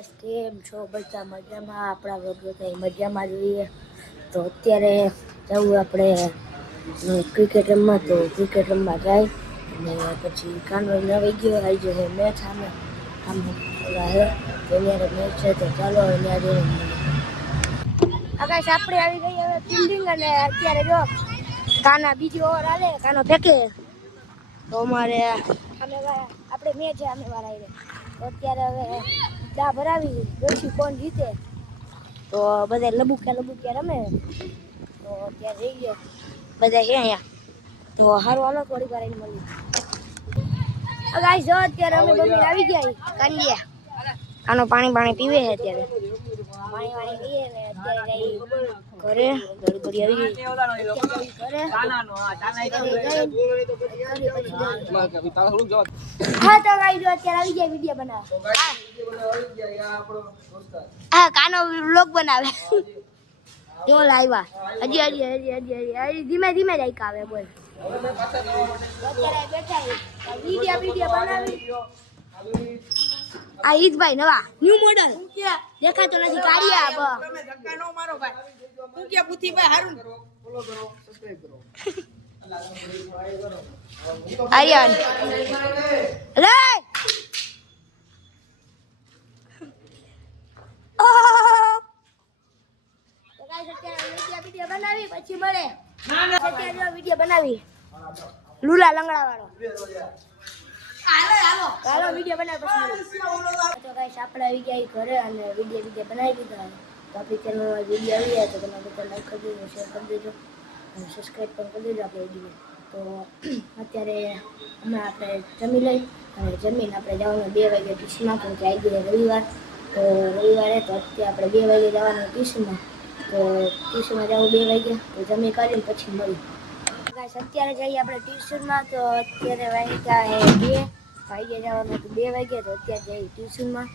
Guys કેમ છો બધા મજામાં? આપણા બધા મજામાં જોઈએ. તો અત્યારે જવું આપણે ક્રિકેટ રમવા, તો ક્રિકેટ રમવા જાય અને પછી કાનો નવી ગયો આવી જો મેચ સામે હે ત્યારે મેચ છે. તો ચાલો ત્યાં જઈને આકાશ આપણે આવી ગઈ હવે ફિલ્ડિંગ અને અત્યારે જો કાના બીજી ઓવર હાલે, કાનો ફેંકે તો અમારે આપણે મેચ છે અમે વાળા તો અત્યારે હવે દા ભરાવી જોઈશું કોણ જીતે. તો બધા લબુક્યા રમે તો અત્યારે જઈએ બધા છે અહીંયા. તો સારું હાલો થોડી વાર મળી. ગાઈસ જો અત્યારે અમે બમી આવી ગયા કાંડિયા આનો પાણી પીવે છે અત્યારે. પાણી પીએ ને અત્યારે જઈ ઘરે ઘડી આવી ગઈ ઘરે. હા તો ગાઈસ જો અત્યારે આવી ગયા વિડિયો બનાવવા. હા કાનો વ્લોગ બનાવે જો લાવ્યા હજી ધીમે ધીમે જ આવે બોલ. અત્યારે બેઠા વિડિયો બનાવી. આ ઈદભાઈ નવા ન્યુ મોડલ દેખાતો નથી કાઢ્યા તમે ધક્કા નો મારો ભાઈ. હું કે બુથીભાઈ હારું ફોલો કરો સબસ્ક્રાઇબ કરો. આર્યન લે તો ગાઈસ અત્યારે વિડિયો બનાવી પછી મળે. અત્યારે વિડિયો બનાવી લુલા લંગડા વાળો. હાલો વિડિયો બનાવ પછી. તો ગાઈસ આપણે આવી ગયા ઘરે અને વિડિયો બનાવી દીધા. તો આપણી ચેનલમાં વિડિયો આવી જાય તો તમે બધા લાઈક કરી દેજો, શેર કરી દેજો અને સબસ્ક્રાઇબ પણ કરી દેજો આપણે વિડિયો. તો અત્યારે હમણાં આપણે જમી લઈ અને જમીને આપણે જવાનું 2 વાગે ટ્યુશનમાં. કેમ કે આવી ગયો રવિવાર, તો રવિવારે તો અત્યારે આપણે 2 વાગે જવાનું ટ્યુશનમાં. તો ટ્યુશનમાં જવું 2 વાગે, તો જમી કરીને પછી મળી. ગાઈસ અત્યારે જઈએ આપણે ટ્યુશનમાં. તો અત્યારે વાગ્યા 2 વાગે જવાનું હતું 2 વાગે. તો અત્યારે જઈએ ટ્યુશનમાં.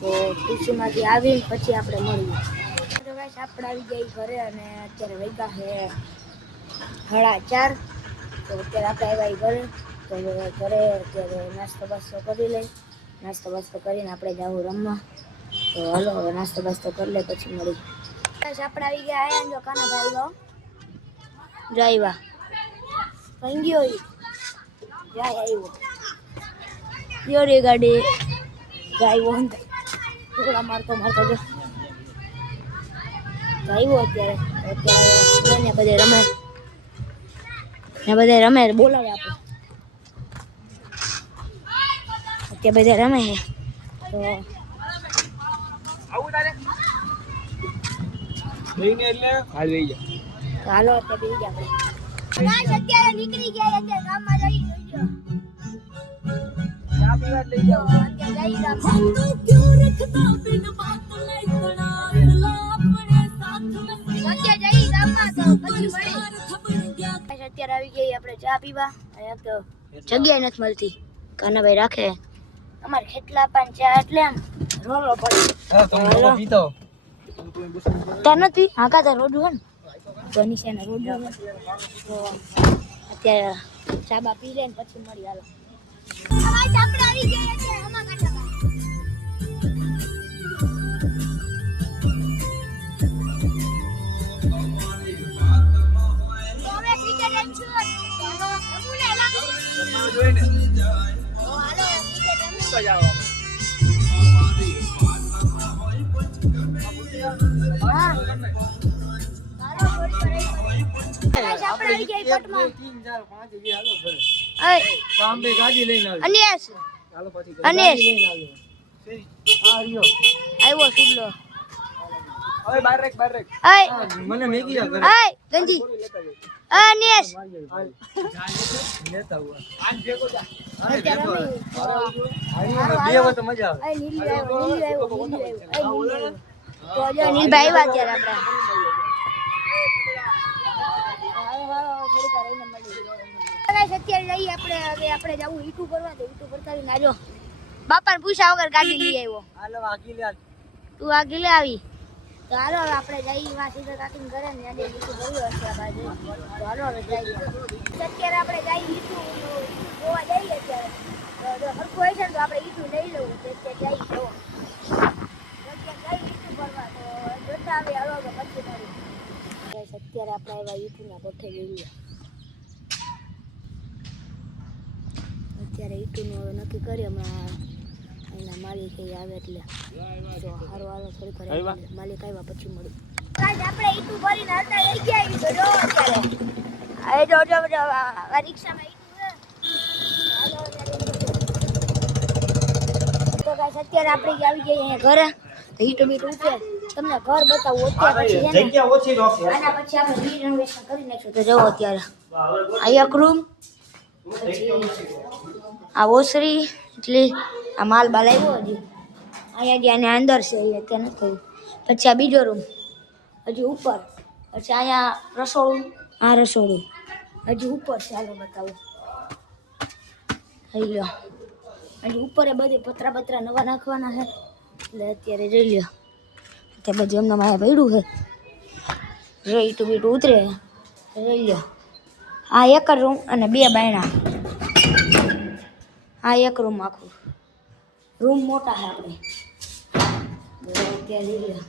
તો ટ્યુશનમાંથી આવીને પછી આપણે મળીએ. તો ગાઈસ આપણે આવી જઈએ ઘરે અને અત્યારે વાગ્યા છે 4:30. તો અત્યારે આપણે આવ્યા ઘરે. તો ઘરે અત્યારે નાસ્તો બાસ્તો કરી લઈ. નાસ્તો બાસ્તો કરીને આપણે જવું રમવા. તો હાલો હવે નાસ્તો બાસ્તો કરી લે પછી મળી. ગાઈસ આપણે આવી ગયા આયા જો કાના ભાઈ આવ્યા કઈ ગયો જાય આવ્યો યોરી ગાડી આવ્યો ટુકડા મારતો જો આવ્યો. અત્યારે બધે રમે ને બધે રમે બોલાવે આપણે અત્યારે બધે રમે છે. તો આવું તારે લઈને એટલે હાલ લઈ જા. હાલો અત્યારે બેસી ગયા આપણે. ગાઈસ અત્યારે નીકળી ગયા. અત્યારે ગામમાં જઈ જોઈજો ચા પીવા લઈ જાવ. અત્યારે જઈ ગામમાં. અત્યારે જઈ ગામમાં તો પછી મળી. અત્યારે આવી ગઈ આપણે ચા પીવા. અહીંયા તો જગ્યા નથી મળતી. કાનાભાઈ રાખે અમારે ખેતલા પાન ચા એટલે આમ રોલો પડે. હા તો પીતો તાર નથી હાકા તાર રોડ હોય ને તો નીચેના રોડ હોય તો અત્યારે ચાબા પી લે ને પછી મળી. હાલો આપણે આવી ગયા છે અમા કાઢવા. હવે ક્રિકેટ રમ છું રમુને લાગો જોઈને ઓ હાલો ક્રિકેટ રમવા જાવ. હા આપણે આવી ગયા પટમાં 3 4 5 જી હાલો ઘરે. સાંભે ગાડી લઈને આવી. અનેશ હાલો પછી અનેશ લઈને આવ્યો. આ રહ્યો આવ્યો સુડલો. ઓય બહાર રેક મને મેગી આ કરે. ઓય ગંજી અનેશ લેતા હુઆ આજ ભેગો જા. અરે ભેગો બે તો મજા આવે. આ નીલી આવ્યો તો જો નીલભાઈ આવ્યા ત્યારે આપણે અત્યારે જઈએ આપણે. હવે આપણે જવું ઈટુ કરવા. તો ઈટુ કરતા નાજો બાપાને પૂછ્યા વગર ગાડી લઈ આવ્યો. હાલો આગી લે તું આગી લે આવી. તો હાલો હવે આપણે જઈએ માં સીધા કાકીને ઘરે ને આજે ઈટુ ભર્યું હશે બાજુ. તો હાલો હવે જઈએ. અત્યારે આપણે જઈએ ઈટુ જોવા જઈએ. અત્યારે હરખું હોય છે ને તો આપણે ઈટુ લઈ લઉં. અત્યારે જઈએ જોવા. આપણે એવા ઈટુના પઠે લઈ અત્યારે ઈટુનું હવે નક્કી કરી હમણાં એના માલિક આવે એટલે જો હારો હારો થોડી કરે માલિક આવ્યા પછી મળી આપણે ઈટુ ભરીને હતા લઈ ગયા ઈ જો અત્યારે આ રિક્ષામાં ઈટુ તો ગાઈસ અત્યારે આપણે આવી ગયા અહીંયા ઘરે તો ઈટુ બીટુ ઉપર તમને ઘર બતાવું અત્યારે પછી જગ્યા ઓછી રાખે આના પછી આપણે રીનોવેશન કરી નાખ્યું તો જો અત્યારે આ એક રૂમ આ ઓસરી એટલે આ માલ બાલ આવ્યો હજી અહીંયા જ્યાં અંદર છે એ અત્યારે નથી થયું પછી આ બીજો રૂમ હજી ઉપર પછી અહીંયા રસોડું આ રસોડું હજી ઉપર છે હાલો બતાવું થઈ લ્યો હજી ઉપર એ બધી પતરા બતરા નવા નાખવાના છે એટલે અત્યારે જોઈ લ્યો ત્યાં બધું એમના માયા પડ્યું છે રેટું બીટું ઉતરે જોઈ લ્યો આ એક જ રૂમ અને બે બાયણા આ એક રૂમ આખું રૂમ મોટા છે આપણે અત્યારે જોઈ લ્યો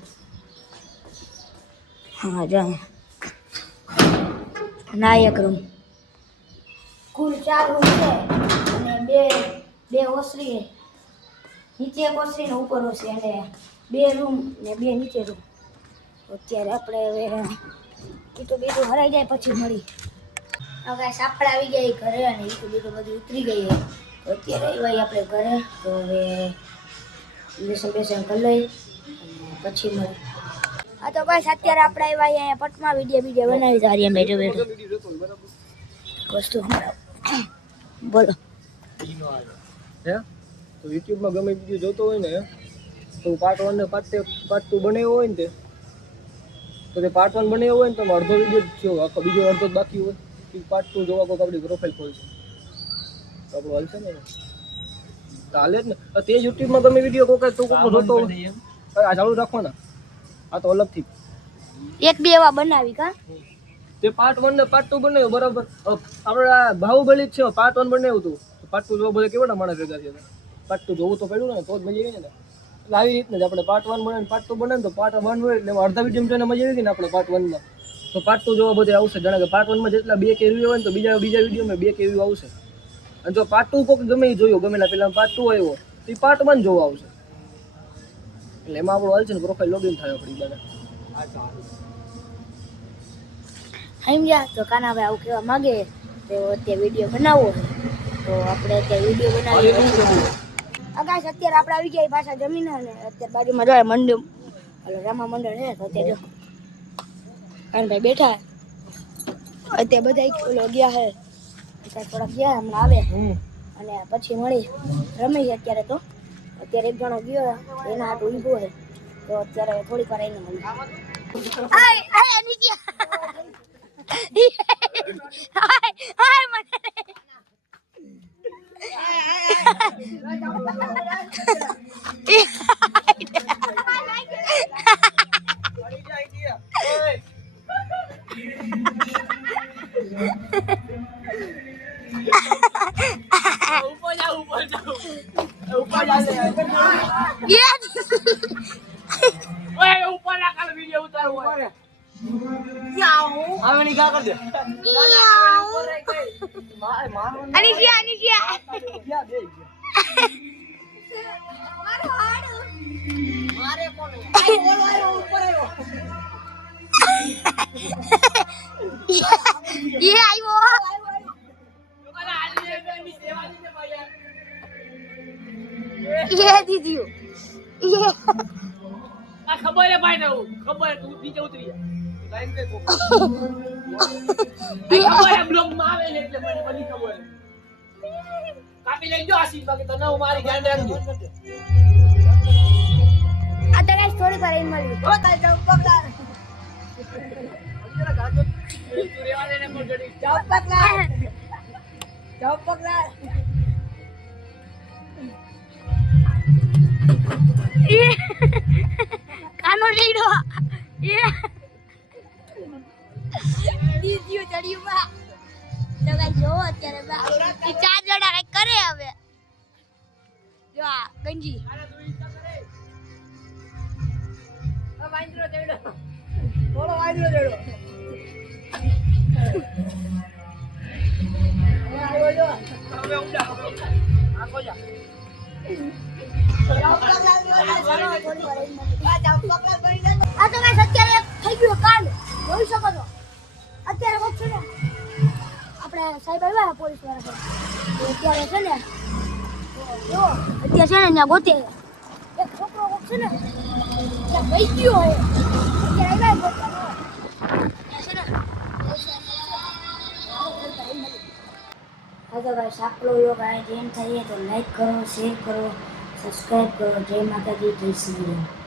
હા જા ના એક રૂમ કુલ 4 રૂમ છે અને બે ઓસરી નીચે એક ઓસરી ને ઉપર ઓસરી અને 2 રૂમ ને 2 નીચે રૂમ અત્યારે આપણે હવે ઈટું બીટું હરાઈ જાય પછી મળી હવે સાપડા આવી ગયા ઘરે અને ઈટું બીટું બધું ઉતરી ગઈ તો અત્યારે આવ્યા આપણે ઘરે તો હવે લેસન કરી લઈ અને પછી મળી હા તો બસ અત્યારે આપણે આવ્યા અહીંયા પટમાં વિડીયો બનાવી સારી એમ બેઠો વસ્તુ બોલો હે તો યુટ્યુબમાં ગમે વિડીયો જોતો હોય ને તો પાર્ટ 1 ને પાર્ટ 2 બનાવ્યો હોય ને તો તે પાર્ટ 1 બનાવ્યો હોય ને તો અડધો વિડીયો થયો આખો બીજો અડધો બાકી હોય તો પાર્ટ 2 જોવા કોઈ આપણી પ્રોફાઇલ ખોલશે તો આપણું હાલશે ને ચાલે જ ને તે યુટ્યુબમાં ગમે વિડીયો કોઈ તું કોઈ જોતો હોય આ ચાલુ રાખવાના આ તો અલગથી એક બે એવા બનાવી કા તે પાર્ટ 1 ને પાર્ટ 2 બનાવ્યો બરાબર આપણે બાહુબલી છે પાર્ટ 1 બનાવ્યું હતું પાર્ટ 2 જોવા બધા કેવડા માણસ ભેગા થયા પાર્ટ 2 જોવું તો પડ્યું ને તો જ મજા આવી ને એટલે આવી રીતના જ આપણે પાર્ટ 1 બનાવીને પાર્ટ 2 બનાવીને તો પાર્ટ 1 હોય એટલે અડધા વિડીયો જોઈને મજા આવી ગઈ ને આપણે પાર્ટ 1 માં તો પાર્ટ 2 જોવા બધે આવશે જાણે કે પાર્ટ 1 માં જેટલા 2 કે વ્યૂ હોય ને તો બીજા વિડીયોમાં 2 કે વ્યૂ આવશે અને જો પાર્ટ 2 કોઈ ગમે એ જોયો ગમેલા પહેલા પાર્ટ 2 આવ્યો તો એ પાર્ટ 1 જોવા આવશે એટલે એમાં આપણું હાલ છે ને પ્રોફાઇલ લોગિન થાય આપણી બને સમજ્યા તો કાનાભાઈ આવું કહેવા માંગે તો અત્યારે વિડીયો બનાવવો તો આપણે અત્યારે વિડીયો બનાવીએ ગાઈસ અત્યારે આપણે આવી ગયા પાછા જમીન અને અત્યારે બાજુમાં જોઈએ મંડળ રામા મંડળ છે તો અત્યારે કાનભાઈ બેઠા અત્યારે બધા ઓલો ગયા છે અત્યારે થોડાક ગયા હમણાં આવે અને પછી મળી રમી અત્યારે તો અત્યારે એક જણો ગયો એના હાથ ઊભો છે તો અત્યારે થોડીક વાર એને મળી દીદી ખબર હે ભાઈ ખબર તું નીચે ઉતરી લાઈન પે કો ખબર હે બ્લોક માં આવે ને એટલે મને બધી ખબર કાપી લઈ જો આશીષ બાકી તને હું મારી ધ્યાન રાખજો આ તો ગાઈસ થોડી વાર એમ મળી ઓ તાઈ જાવ પકડા અંજરા ગાજો તું રેવા દે ને મોર ગડી જાવ પકડા કાનો લીડો એ દીદીઓ ચડ્યું બા તો ગાઈસ જો અત્યારે બા એ 4 જણા કઈ કરે હવે જો આ ગંજી વાંદરો ચડ્યો બોલો વાંદરો ચડ્યો હવે ઉડા આખો જા આ તો ગાઈસ અત્યારે થઈ ગયું કાંડ જોઈ શકો છો અત્યારે કોક છે ને આપણે સાહેબ આવ્યા પોલીસ વાળા અત્યારે છે ને જો અત્યારે છે ને ત્યાં ગોતે એક છોકરો કોક છે ને ત્યાં ગઈ ગયો હોય અત્યારે આવ્યા છે ને હા તો ગાઈસ આપણો વ્લોગ આ જેમ થાય તો લાઈક કરો શેર કરો સબસ્ક્રાઇબ કરો જય માતાજી જય શ્રી રામ